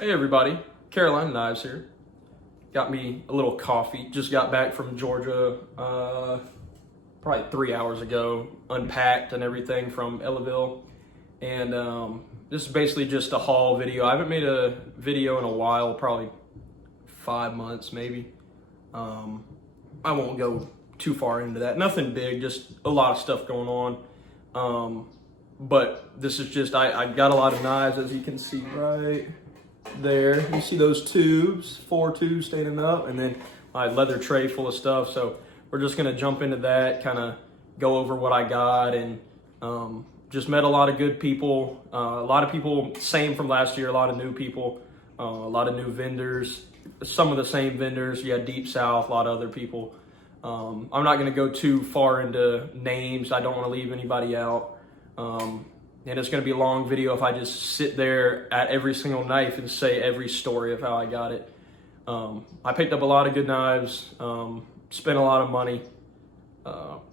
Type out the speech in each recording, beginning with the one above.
Hey everybody, Carolina Knives here. Got me a little coffee. Just got back from Georgia probably 3 hours ago. Unpacked and everything from Ellaville. And this is basically just a haul video. I haven't made a video in a while, probably 5 months maybe. I won't go too far into that. Nothing big, just a lot of stuff going on. But this is just, I got a lot of knives, as you can see right there. You see those tubes, 4 tubes standing up, and then my leather tray full of stuff. So we're just gonna jump into that, kind of go over what I got, and just met a lot of good people. A lot of people, same from last year, a lot of new people, a lot of new vendors, some of the same vendors. You had Deep South, a lot of other people. I'm not gonna go too far into names. I don't wanna leave anybody out. And it's going to be a long video if I just sit there at every single knife and say every story of how I got it. I picked up a lot of good knives, spent a lot of money.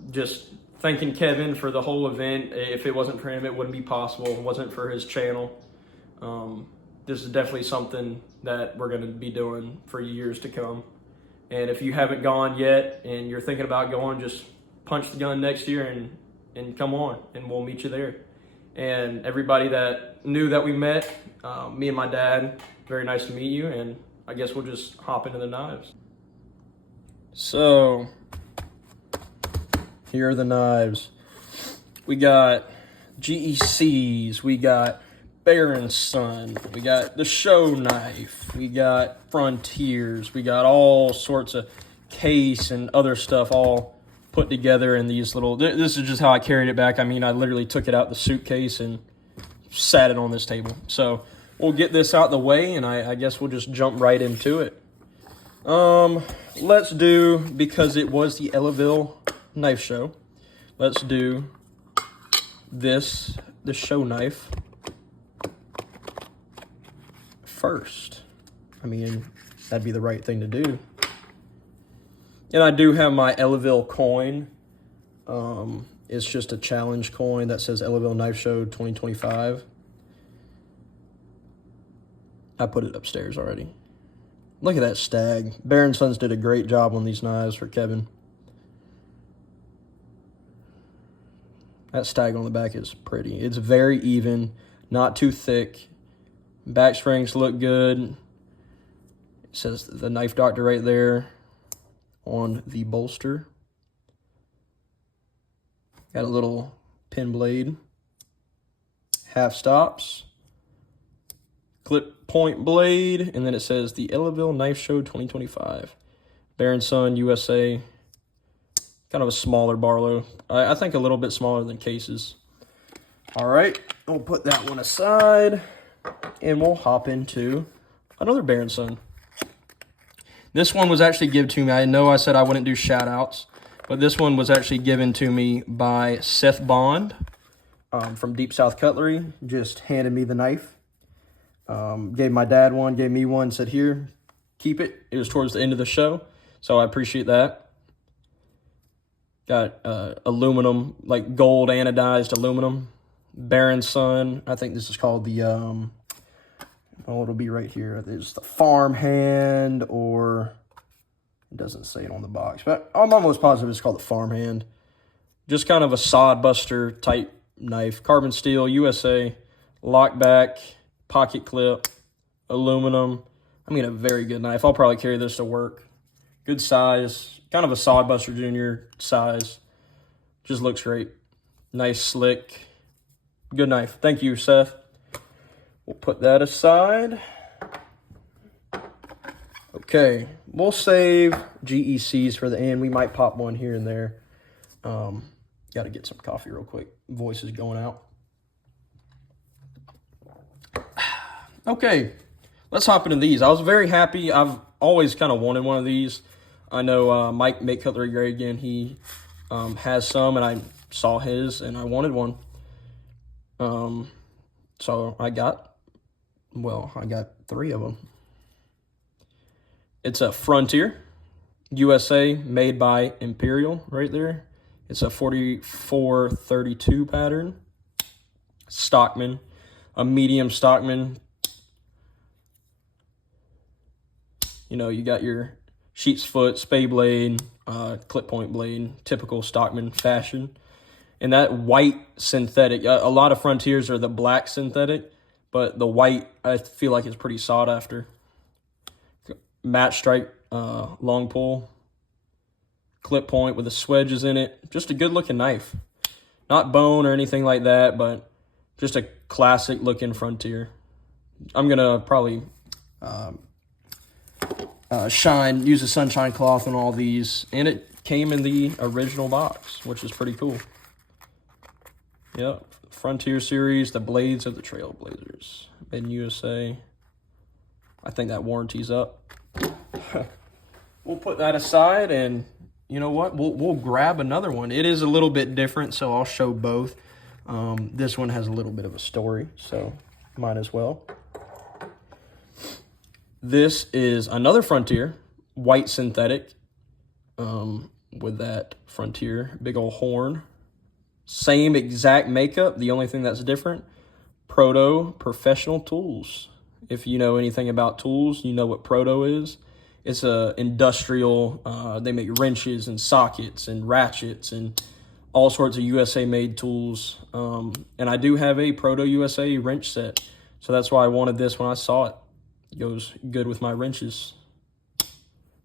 Just thanking Kevin for the whole event. If it wasn't for him, it wouldn't be possible. It wasn't for his channel. This is definitely something that we're going to be doing for years to come. And if you haven't gone yet and you're thinking about going, just punch the gun next year and come on, and we'll meet you there. And everybody that knew that we met, me and my dad, very nice to meet you, and I guess we'll just hop into the knives. So, here are the knives. We got GECs, we got Bear & Son, we got the show knife, we got Frontiers, we got all sorts of case and other stuff all put together in these little, this is just how I carried it back. I mean, I literally took it out the suitcase and sat it on this table. So we'll get this out the way, and I guess we'll just jump right into it. Let's do, because it was the Ellaville knife show, let's do the show knife first. I mean, that'd be the right thing to do. And I do have my Ellaville coin. It's just a challenge coin that says Ellaville Knife Show 2025. I put it upstairs already. Look at that stag. Bear & Sons did a great job on these knives for Kevin. That stag on the back is pretty. It's very even, not too thick. Back springs look good. It says the Knife Doctor right there on the bolster. Got a little pin blade, half stops, clip point blade, and then it says the Ellaville Knife Show 2025. Bear & Son, USA. Kind of a smaller barlow. I think a little bit smaller than cases. All right, we'll put that one aside, and we'll hop into another Bear & Son. This one was actually given to me. I know I said I wouldn't do shout outs, but this one was actually given to me by Seth Bond from Deep South Cutlery. Just handed me the knife. Gave my dad one, gave me one, said, here, keep it. It was towards the end of the show, so I appreciate that. Got aluminum, like gold anodized aluminum. Bear & Son, I think this is called the... oh, it'll be right here. There's the farm hand, or it doesn't say it on the box, but I'm almost positive it's called the farm hand. Just kind of a sod buster type knife. Carbon steel, USA, lock back, pocket clip, aluminum. I mean, a very good knife. I'll probably carry this to work. Good size, kind of a sod buster junior size. Just looks great. Nice, slick, good knife. Thank you, Seth. We'll put that aside. Okay, we'll save GECs for the end. We might pop one here and there. Got to get some coffee real quick. Voice is going out. Okay, let's hop into these. I was very happy. I've always kind of wanted one of these. I know Mike Make Cutlery Great Again. He has some, and I saw his, and I wanted one. So I got 3 of them. It's a Frontier, USA, made by Imperial right there. It's a 4432 pattern. Stockman, a medium Stockman. You know, you got your sheep's foot, spay blade, clip point blade, typical stockman fashion. And that white synthetic, a lot of Frontiers are the black synthetic, but the white, I feel like, is pretty sought after. Match stripe long pull, clip point with the swedges in it. Just a good looking knife. Not bone or anything like that, but just a classic looking Frontier. I'm going to probably use a sunshine cloth on all these. And it came in the original box, which is pretty cool. Yep, Frontier series, the blades of the Trailblazers. Made in USA. I think that warranty's up. We'll put that aside, and you know what? We'll grab another one. It is a little bit different, so I'll show both. This one has a little bit of a story, so might as well. This is another Frontier, white synthetic, with that Frontier big old horn. Same exact makeup. The only thing that's different, Proto Professional Tools. If you know anything about tools, you know what Proto is. It's a industrial, they make wrenches and sockets and ratchets and all sorts of USA-made tools. And I do have a Proto USA wrench set. So that's why I wanted this when I saw it. It goes good with my wrenches.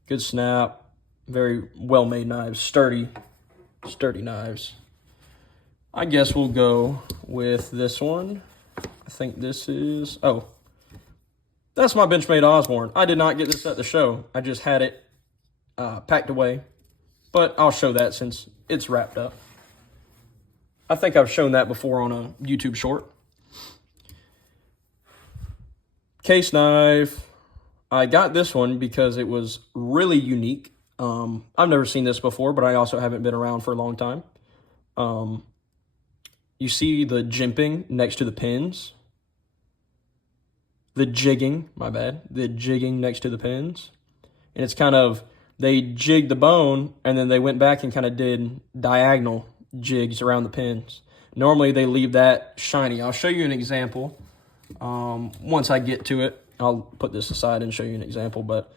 Good snap. Very well-made knives. Sturdy knives. I guess we'll go with this one. I think this is, oh, that's my Benchmade Osborne. I did not get this at the show. I just had it packed away. But I'll show that since it's wrapped up. I think I've shown that before on a YouTube short. Case knife. I got this one because it was really unique. I've never seen this before, but I also haven't been around for a long time. You see the jimping next to the pins. The jigging, my bad. The jigging next to the pins. And it's kind of, they jigged the bone, and then they went back and kind of did diagonal jigs around the pins. Normally, they leave that shiny. I'll show you an example. Once I get to it, I'll put this aside and show you an example. But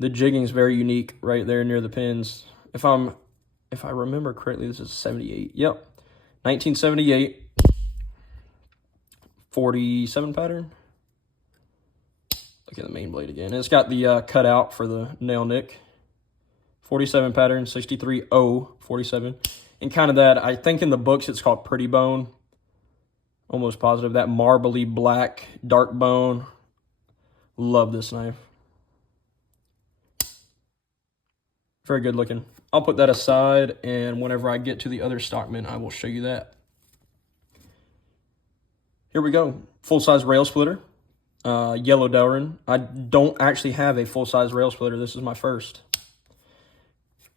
the jigging is very unique right there near the pins. If I remember correctly, this is 78. Yep. 1978, 47 pattern. Look at the main blade again. It's got the cutout for the nail nick. 47 pattern, 63O, 47. And kind of that, I think in the books it's called Pretty Bone. Almost positive. That marbly black, dark bone. Love this knife. Very good looking. I'll put that aside, and whenever I get to the other Stockman, I will show you that. Here we go. Full-size rail splitter. Yellow Delrin. I don't actually have a full-size rail splitter. This is my first.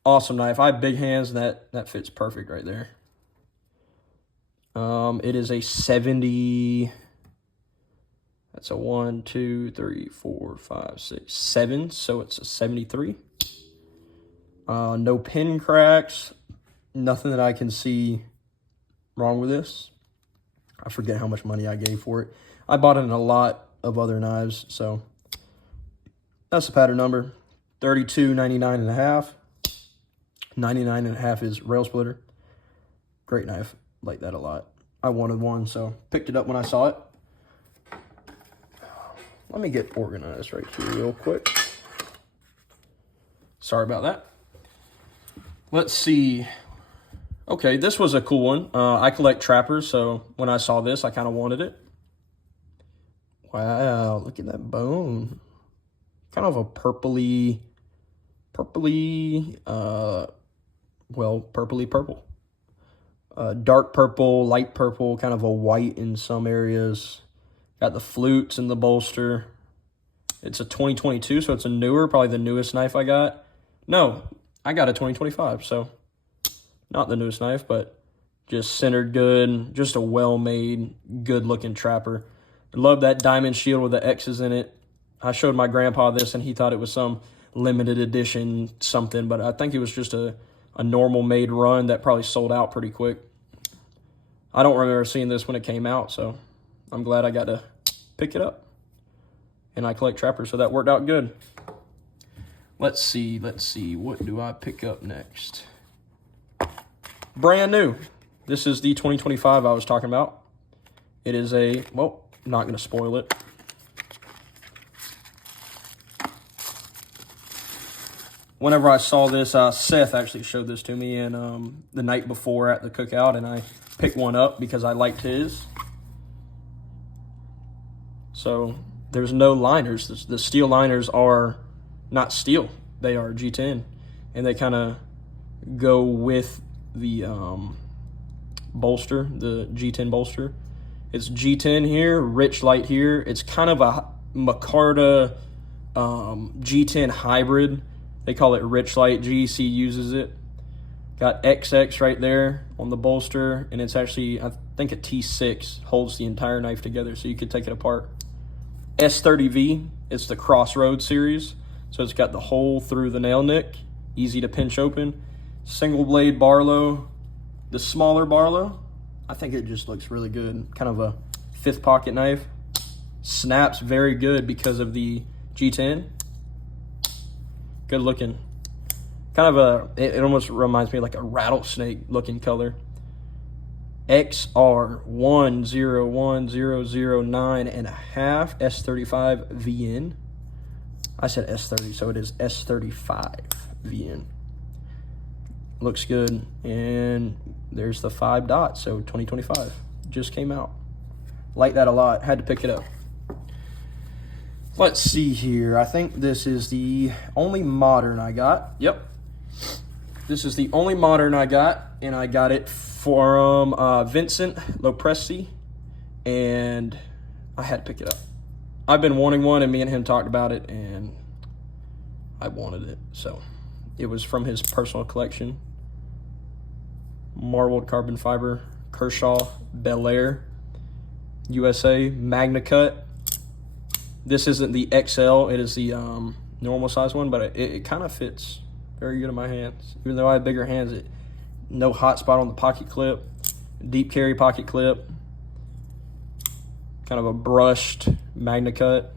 Awesome knife. I have big hands, and that fits perfect right there. It is a 70... That's a 1, 2, 3, 4, 5, 6, 7. So it's a 73. No pin cracks, nothing that I can see wrong with this. I forget how much money I gave for it. I bought it in a lot of other knives, so that's the pattern number. 32.99 and a half. 99 and a half is rail splitter. Great knife, like that a lot. I wanted one, so picked it up when I saw it. Let me get organized right here real quick. Sorry about that. Let's see. Okay, this was a cool one. I collect trappers, so when I saw this, I kind of wanted it. Wow, look at that bone. Kind of a purpley, purpley purple. Dark purple, light purple, kind of a white in some areas. Got the flutes and the bolster. It's a 2022, so it's a newer, probably the newest knife I got. No, I got a 2025, so not the newest knife, but just centered good, just a well-made, good-looking trapper. I love that diamond shield with the X's in it. I showed my grandpa this, and he thought it was some limited edition something, but I think it was just a normal-made run that probably sold out pretty quick. I don't remember seeing this when it came out, so I'm glad I got to pick it up. And I collect trappers, so that worked out good. Let's see. What do I pick up next? Brand new. This is the 2025 I was talking about. It is a, well, not going to spoil it. Whenever I saw this, Seth actually showed this to me and the night before at the cookout, and I picked one up because I liked his. So there's no liners. The steel liners are not steel. They are G10, and they kind of go with the bolster, the G10 bolster. It's G10 here, rich light here. It's kind of a Micarta G10 hybrid. They call it rich light. GEC uses it. Got XX right there on the bolster, and it's actually, I think, a T6 holds the entire knife together, so you could take it apart. S30V, it's the Crossroad series, so it's got the hole through the nail nick, easy to pinch open. Single blade barlow, the smaller barlow. I think it just looks really good. Kind of a fifth pocket knife. Snaps very good because of the G10. Good looking. Kind of it almost reminds me of like a rattlesnake looking color. XR101009.5 S35 VN. I said S30, so it is S35 VN. Looks good. And there's the 5 dots, so 2025 just came out. Like that a lot. Had to pick it up. Let's see here. I think this is the only modern I got. Yep. This is the only modern I got, and I got it from Vincent Lopresti, and I had to pick it up. I've been wanting one, and me and him talked about it, and I wanted it. So it was from his personal collection. Marbled carbon fiber, Kershaw Belair, USA, Magna Cut. This isn't the XL, it is the normal size one, but it kind of fits very good in my hands. Even though I have bigger hands, no hot spot on the pocket clip, deep carry pocket clip, kind of a brushed Magna Cut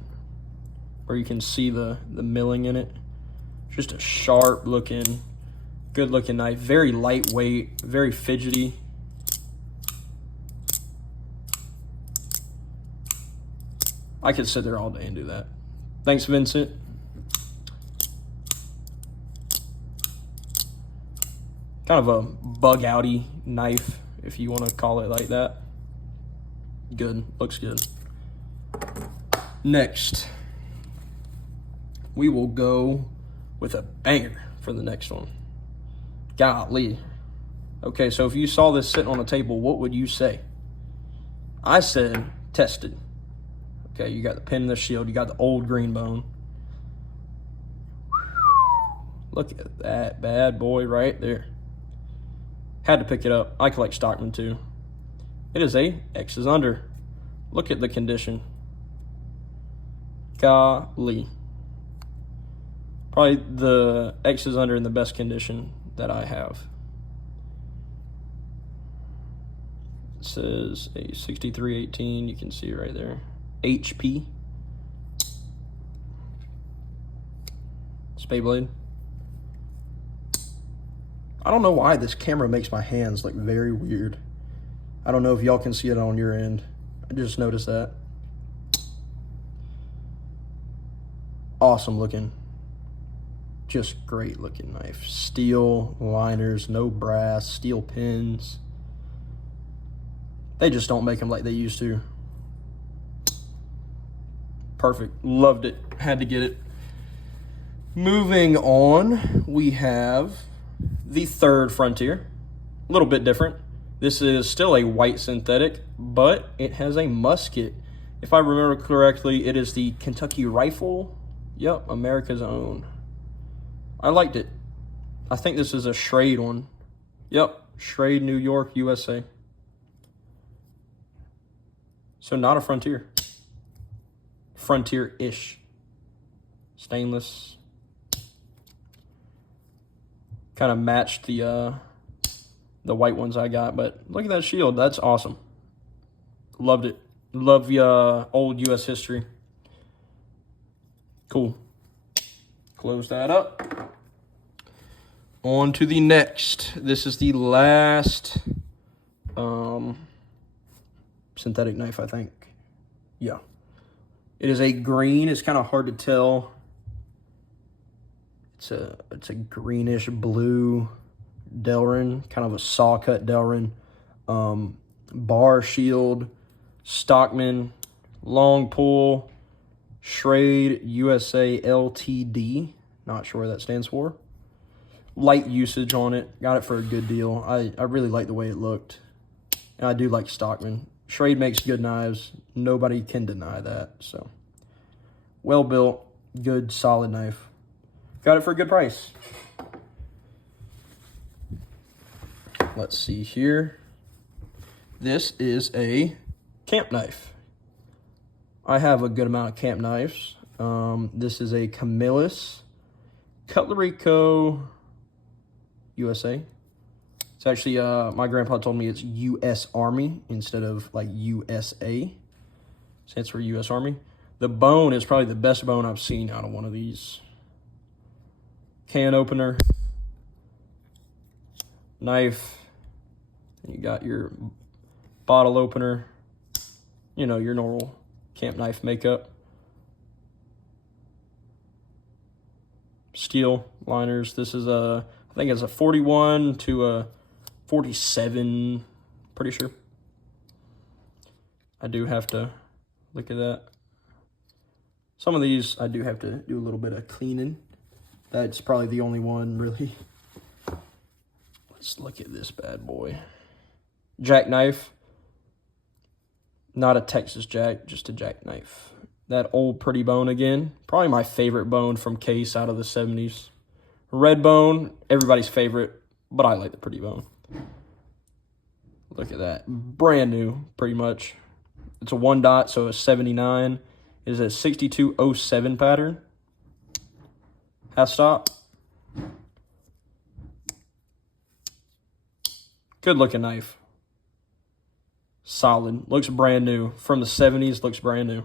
where you can see the milling in it. Just a sharp looking, good looking knife, very lightweight, very fidgety. I could sit there all day and do that. Thanks, Vincent. Kind of a bug-outy knife, if you want to call it like that. Good. Looks good. Next, we will go with a banger for the next one. Golly. Okay, so if you saw this sitting on a table, what would you say? I said tested. Okay, you got the pin and the shield. You got the old green bone. Look at that bad boy right there. Had to pick it up. I collect Stockman too. It is a X is under. Look at the condition. Golly. Probably the X is under in the best condition that I have. It says a 6318. You can see it right there. HP. Spade blade. I don't know why this camera makes my hands look very weird. I don't know if y'all can see it on your end. I just noticed that. Awesome looking. Just great looking knife. Steel liners, no brass, steel pins. They just don't make them like they used to. Perfect. Loved it. Had to get it. Moving on, we have the third Frontier. A little bit different. This is still a white synthetic, but it has a musket. If I remember correctly, it is the Kentucky Rifle. Yep, America's own. I liked it. I think this is a Schrade one. Yep, Schrade, New York, USA. So not a Frontier. Frontier-ish. Stainless. Kind of matched the white ones I got, but look at that shield. That's awesome. Loved it. Love the old U.S. history. Cool. Close that up. On to the next. This is the last synthetic knife, I think. Yeah. It is a green. It's kind of hard to tell. It's a greenish blue Delrin, kind of a saw cut Delrin. Bar shield, Stockman, long pull, Schrade USA LTD. Not sure what that stands for. Light usage on it. Got it for a good deal. I really like the way it looked. And I do like Stockman. Schrade makes good knives. Nobody can deny that. So, well built, good, solid knife. Got it for a good price. Let's see here. This is a camp knife. I have a good amount of camp knives. This is a Camillus Cutlery Co. USA. It's actually, my grandpa told me it's U.S. Army instead of like USA. Stands for U.S. Army. The bone is probably the best bone I've seen out of one of these. Can opener. Knife. You got your bottle opener. You know, your normal camp knife makeup. Steel liners. This is I think it's a 41 to a 47, pretty sure. I do have to look at that. Some of these I do have to do a little bit of cleaning. That's probably the only one, really. Let's look at this bad boy. Jackknife. Not a Texas jack, just a jackknife. That old pretty bone again. Probably my favorite bone from Case out of the 70s. Red bone, everybody's favorite, but I like the pretty bone. Look at that. Brand new, pretty much. It's a 1 dot, so a 79. It is a 6207 pattern. Half stop. Good looking knife. Solid. Looks brand new. From the 70s, looks brand new.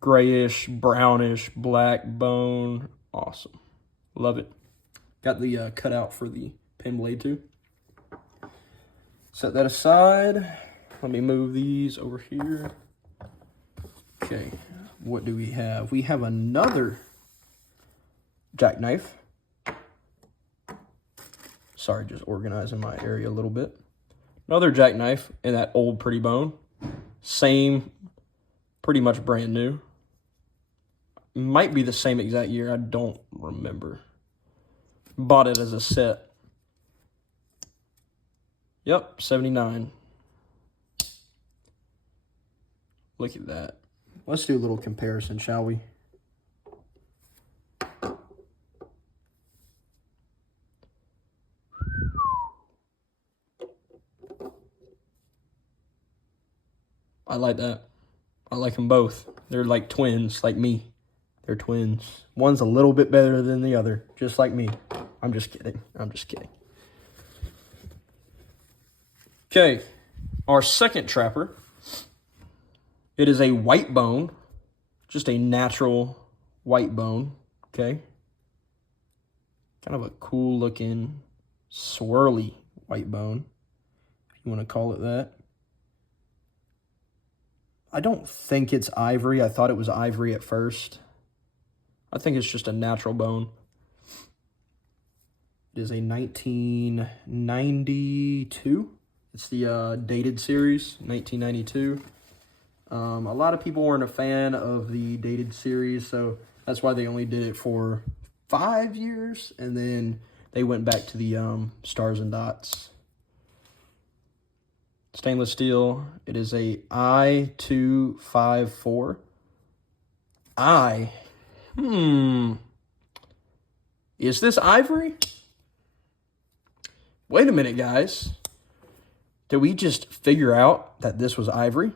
Grayish, brownish, black bone. Awesome. Love it. Got the cutout for the pen blade too. Set that aside. Let me move these over here. Okay. What do we have? We have another jackknife. Sorry, just organizing my area a little bit. Another jackknife in that old pretty bone. Same, pretty much brand new. Might be the same exact year. I don't remember. Bought it as a set. Yep, 79. Look at that. Let's do a little comparison, shall we? I like that. I like them both. They're like twins, like me. They're twins. One's a little bit better than the other, just like me. I'm just kidding. I'm just kidding. Okay, our second trapper. It is a white bone, just a natural white bone, okay? Kind of a cool looking swirly white bone, if you want to call it that. I don't think it's ivory. I thought it was ivory at first. I think it's just a natural bone. It is a 1992. It's the dated series, 1992. A lot of people weren't a fan of the dated series, so that's why they only did it for 5 years, and then they went back to the stars and dots. Stainless steel. It is a I-254. Is this ivory? Wait a minute, guys. Did we just figure out that this was ivory?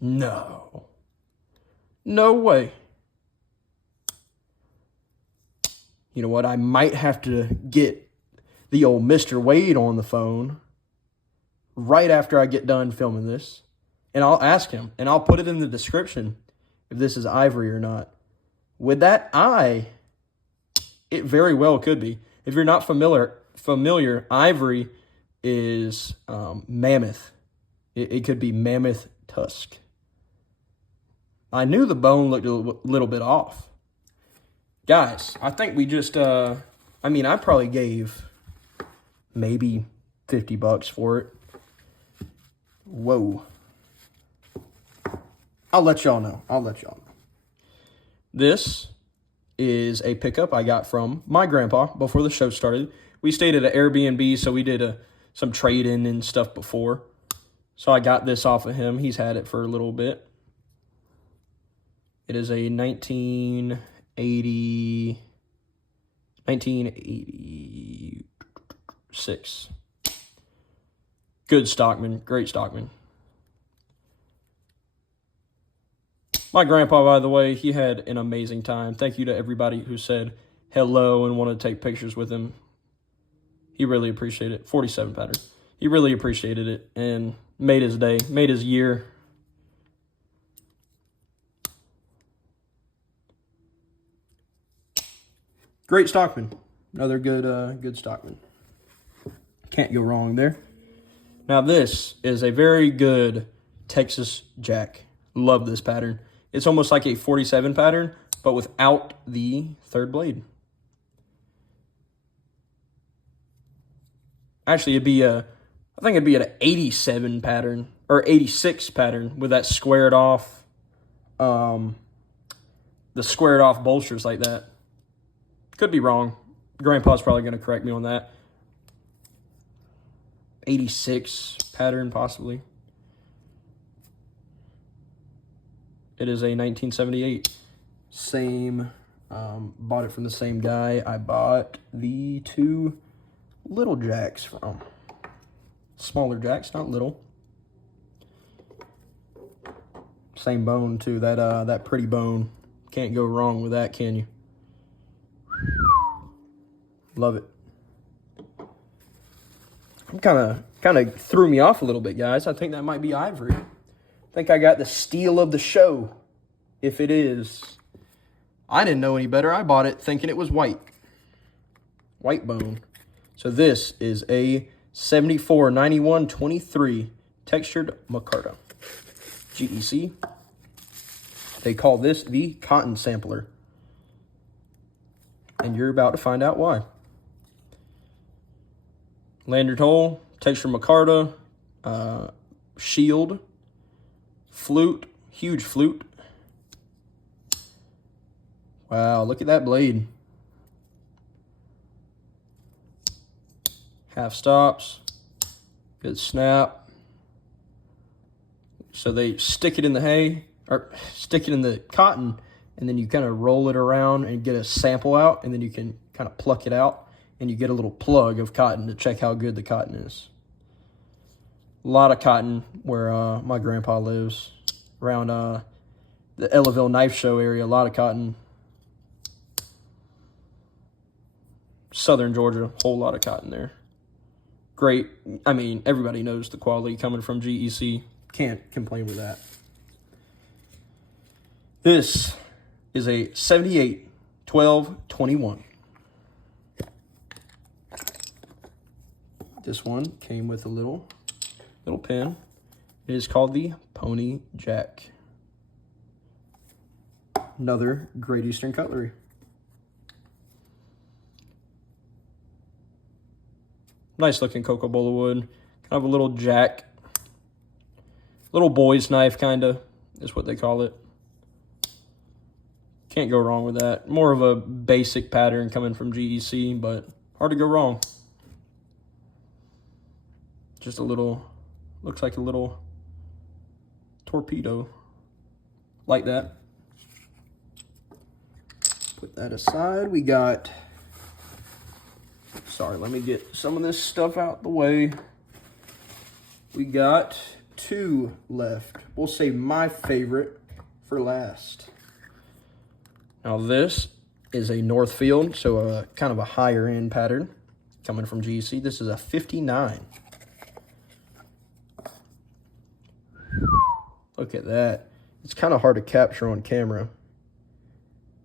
No. No way. You know what? I might have to get the old Mr. Wade on the phone right after I get done filming this. and I'll ask him, and I'll put it in the description if this is ivory or not. With that eye, it very well could be. If you're not familiar, ivory is mammoth. It could be mammoth tusk. I knew the bone looked a little bit off. Guys, I think we just, I probably gave maybe $50 for it. Whoa. I'll let y'all know. This is a pickup I got from my grandpa before the show started. We stayed at an Airbnb, so we did some trading and stuff before. So I got this off of him. He's had it for a little bit. It is a 1986. Good stockman. Great stockman. My grandpa, by the way, he had an amazing time. Thank you to everybody who said hello and wanted to take pictures with him. He really appreciated it. 47 pattern. He really appreciated it and made his day, made his year. Great stockman. Another good stockman. Can't go wrong there. Now this is a very good Texas Jack. Love this pattern. It's almost like a 47 pattern, but without the third blade. Actually, I think it'd be an 87 pattern, or 86 pattern with that squared off, the squared off bolsters like that. Could be wrong. Grandpa's probably going to correct me on that. 86 pattern, possibly. It is a 1978. Same, bought it from the same guy I bought the two little jacks from. Smaller jacks, not little. Same bone too, that pretty bone. Can't go wrong with that, can you? Love it. Kind of threw me off a little bit, guys. I think that might be ivory. I think I got the steal of the show. If it is, I didn't know any better. I bought it thinking it was white. White bone. So this is a 74-91-23 textured micarta. GEC. They call this the Cotton Sampler. And you're about to find out why. Lanyard hole, textured micarta, shield, flute, huge flute. Wow, look at that blade. Half stops, good snap. So they stick it in the hay, or stick it in the cotton, and then you kind of roll it around and get a sample out, and then you can kind of pluck it out, and you get a little plug of cotton to check how good the cotton is. A lot of cotton where my grandpa lives, around the Ellaville Knife Show area, a lot of cotton. Southern Georgia, whole lot of cotton there. Great. I mean, everybody knows the quality coming from GEC. Can't complain with that. This is a 78-12-21. This one came with a little pin. It is called the Pony Jack. Another Great Eastern Cutlery. Nice looking cocoa bowl of wood. Kind of a little jack. Little boy's knife, kind of, is what they call it. Can't go wrong with that. More of a basic pattern coming from GEC, but hard to go wrong. Just a little, looks like a little torpedo. Like that. Put that aside. We got... Sorry, let me get some of this stuff out the way. We got two left. We'll save my favorite for last. Now this is a Northfield, so a kind of a higher end pattern coming from GEC. This is a 59. Look at that. It's kind of hard to capture on camera.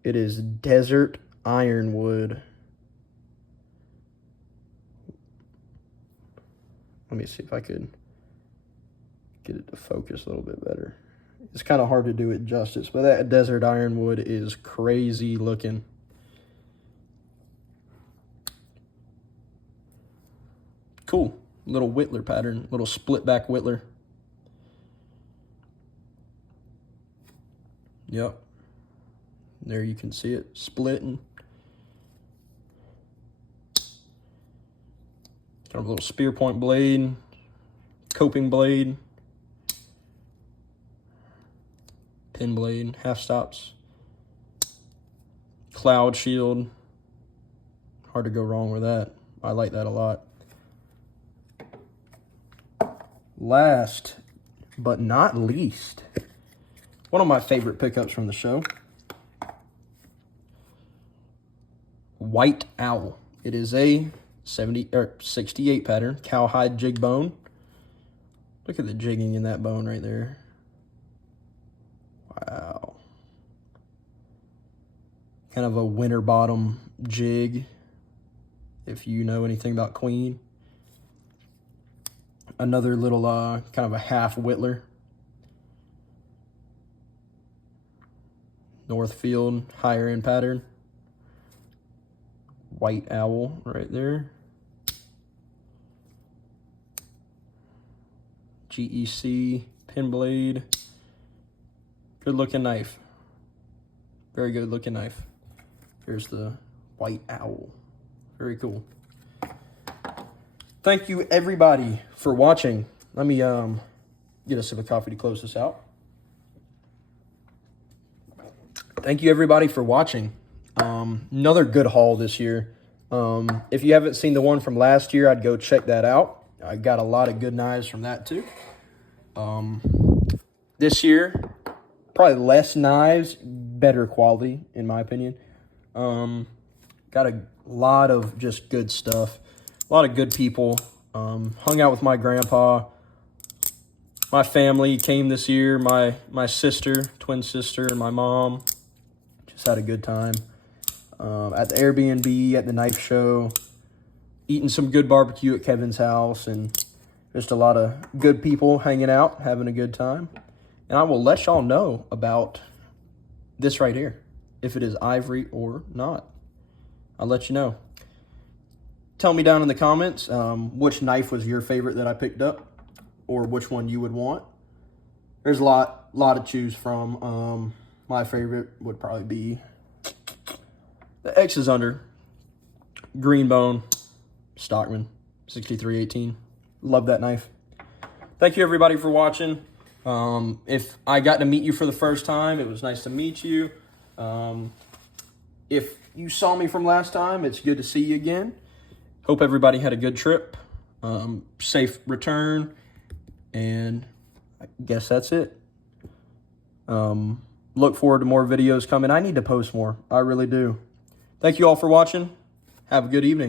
It is desert ironwood. Let me see if I could get it to focus a little bit better. It's kind of hard to do it justice, but that desert ironwood is crazy looking. Cool. Little whittler pattern, little split back whittler. Yep. There you can see it splitting. Got a little spear point blade, coping blade, pin blade, half stops, cloud shield. Hard to go wrong with that. I like that a lot. Last but not least, one of my favorite pickups from the show, White Owl. It is a 68 pattern, cowhide jig bone. Look at the jigging in that bone right there. Wow. Kind of a winter bottom jig, if you know anything about Queen. Another little kind of a half whittler. Northfield higher end pattern. White Owl right there. GEC pin blade. Good looking knife. Very good looking knife. Here's the White Owl. Very cool. Thank you everybody for watching. Let me get a sip of coffee to close this out. Thank you everybody for watching. Another good haul this year. If you haven't seen the one from last year, I'd go check that out. I got a lot of good knives from that too. This year, probably less knives, better quality in my opinion. Got a lot of just good stuff. A lot of good people. Hung out with my grandpa. My family came this year. My sister, twin sister, and my mom. Just had a good time. At the Airbnb, at the knife show. Eating some good barbecue at Kevin's house. And just a lot of good people hanging out, having a good time. And I will let y'all know about this right here. If it is ivory or not. I'll let you know. Tell me down in the comments which knife was your favorite that I picked up, or which one you would want. There's a lot to choose from. My favorite would probably be the X is under Greenbone Stockman 6318. Love that knife. Thank you everybody for watching. If I got to meet you for the first time, it was nice to meet you. If you saw me from last time, it's good to see you again. Hope everybody had a good trip, safe return, and I guess that's it. Look forward to more videos coming. I need to post more. I really do. Thank you all for watching. Have a good evening.